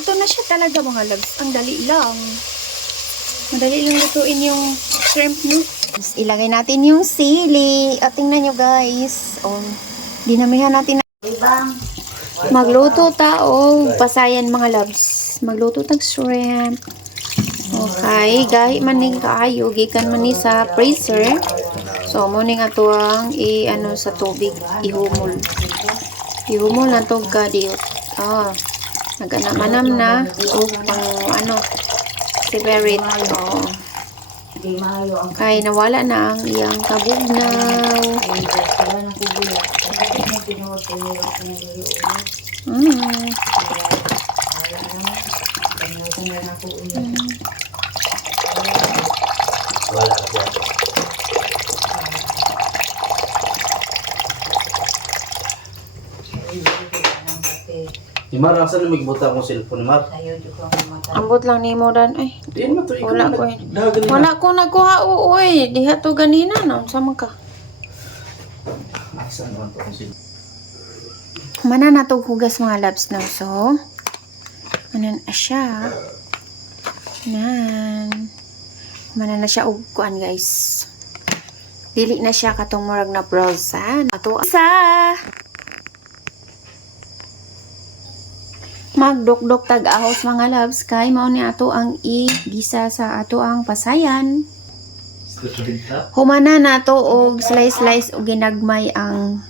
luto na siya talaga mga loves. Ang dali lang. Madali lang lutuin yung shrimp nyo. Ilagay natin yung sili. At tingnan nyo guys. Oh, dinamihan natin. Magluto tao. Pasayan mga loves. Magluto tag shrimp. Okay. Gahi man ning kaayo. Gikan man ni sa freezer. So, muning ato ang i-ano sa tubig. Ihumol. Ihumol na to gadiyot. Ah. Naganamanam na. O, pang ano. Separate. Oh. Kaya nawala na ang iyang kabugnaw. Ni Mar, saan na magbuta akong cellphone ni Mar? Ambot lang ni mo dan. Ay, Di mo to ikaw wala na ko. dagan na. Wala ko nagkuha. Uy, diha to ganina. No? Sama ka. Saan naman to akong cellphone? Mana na to hugas mga labs na. So, manan na siya. Nan. Mana na siya ugkuan guys. Dili na siya katong murag na browsa. Ato sa magdok-dok tag ahos mga loves kay mao ni ato ang igisa sa ato ang pasayan. Humana nato og slice og ginagmay ang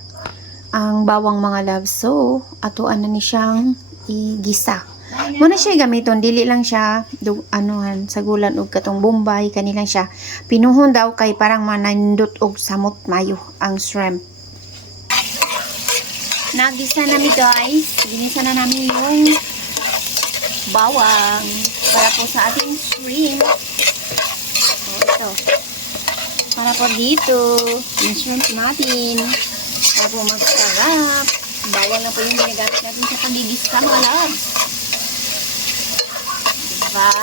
bawang mga loves. So ato ana ni siyang igisa. Muna siya gamiton, dili lang siya anuhan sagulan og katong bombay kanilang siya. Pinuhon daw kay parang manindot og samot mayo ang shrimp. Nagisa namin guys. Ginisa na namin yung bawang para po sa ating shrimp. So, ito. Para po dito, yung shrimp natin. Para po masarap. Bawang na po yung ginagamit natin sa pagigisa mga loves. Diba?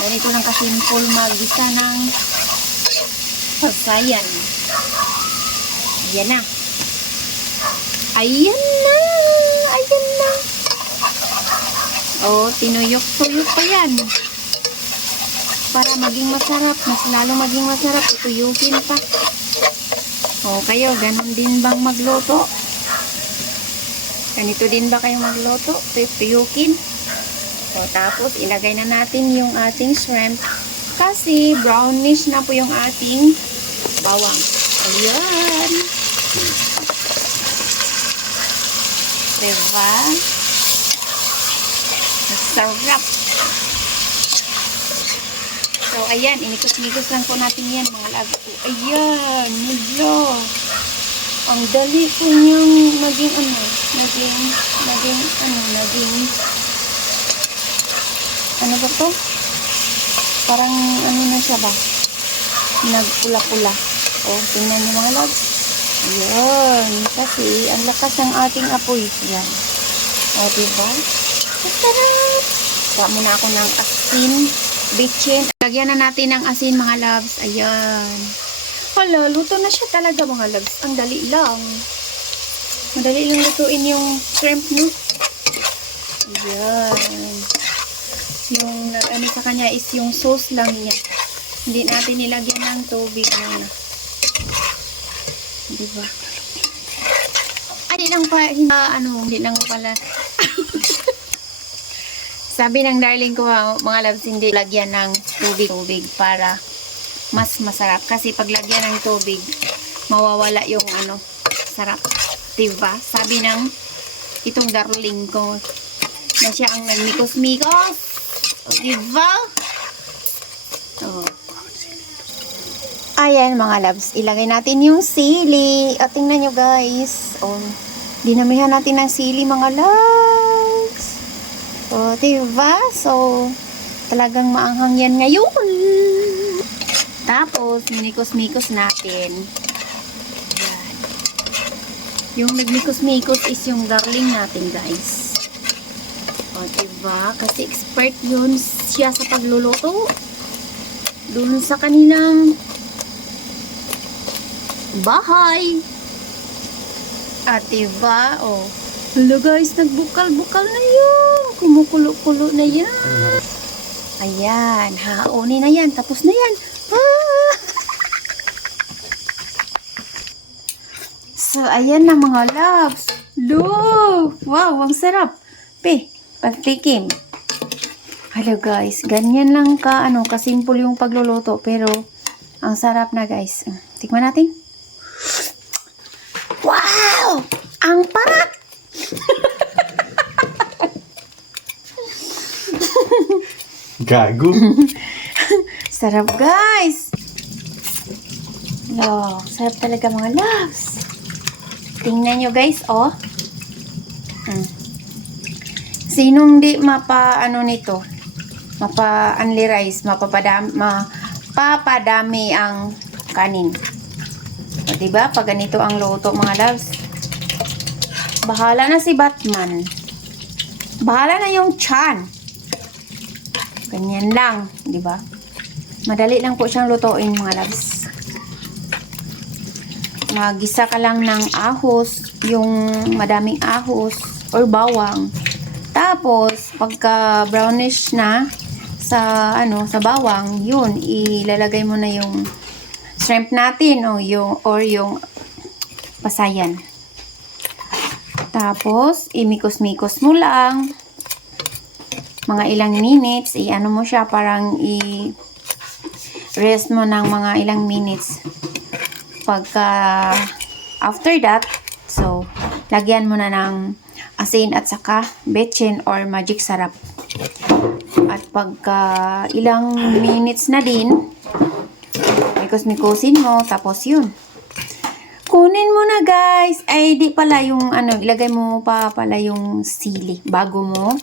Ganito lang kasimple mag-gisa ng pasayan. Yan na. Ayan na! Ayan na! Oh, tinuyok-tuyok pa yan. Para maging masarap. Mas lalo maging masarap. Tuyukin pa. Oh, kayo, ganun din bang magluto? Ganito din ba kayo magluto? Tuyukin. So, tapos, ilagay na natin yung ating shrimp. Kasi, brownish na po yung ating bawang. Ayan! Diba? Masarap. So, ayan. Inikos-nikos lang po natin yan, mga lago po. Ayan. Medyo. Ang dali po niyang naging ano ba to? Parang ano na siya ba? Nagpula-pula. O, tingnan niyo mga lago. Ayan. Kasi, ang lakas ng ating apoy. Ayan. O, diba? Masarap. Kuha muna ako ng asin. Bitchin. Lagyan na natin ng asin, mga loves. Ayan. Hala, luto na siya talaga, mga loves. Ang dali lang. Madali lang lutuin yung shrimp, no? Ayan. Yung, ano sa kanya is yung sauce lang niya. Hindi natin nilagyan ng tubig muna. Diba? Ay, hindi lang pala. Sabi ng darling ko, mga loves, hindi lagyan ng tubig para mas masarap. Kasi pag lagyan ng tubig, mawawala yung sarap. Diba? Sabi ng itong darling ko na siya ang nagmikos-mikos. Diba? Oh. Ayan mga loves, ilagay natin yung sili. At tingnan nyo guys. Oh, dinamihan natin ng sili mga loves. Oh, diba? So, talagang maanghang yan ngayon. Tapos, minikos-mikos natin. Ayan. Yung nagmikos-mikos is yung darling natin guys. Oh, diba? Kasi expert yun siya sa pagluluto. Doon sa kaninang bahay. At diba, oh, Hello guys, nagbukal-bukal na yun. Kumukulo-kulo na yan. Ayan, haonin na yan. Tapos na yan. Ah! So, ayan na mga loves. Look! Wow, ang sarap. Pagtikim. Hello guys, ganyan lang kasimple yung pagluluto. Pero, ang sarap na guys. Tikman natin. Wow! Ang parat! Gago. Sarap guys! Look, sarap talaga mga loves. Tingnan nyo guys, oh. Sinong di nito? Mapa-unli rice, mapapadami ang kanin. O, diba? Pag ganito ang luto mga loves. Bahala na si Batman. Bahala na yung Chan. Ganyan lang, diba? Madali lang po siyang lutuin mga loves. Magisa ka lang ng ahos, yung madaming ahos or bawang. Tapos, pagka brownish na sa bawang, yun, ilalagay mo na yung shrimp natin o yung pasayan. Tapos, imikos-mikos mo lang. Mga ilang minutes, mo siya, parang rest mo ng mga ilang minutes. Pagka after that, so, lagyan mo na ng asin at saka betchin or magic sarap. At pagka ilang minutes na din, mikos-mikosin mo, tapos yun. Kunin mo na guys. Ay, di pala yung ilagay mo pa pala yung sili bago mo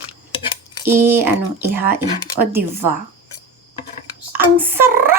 ihain. O diba? Ang sarap!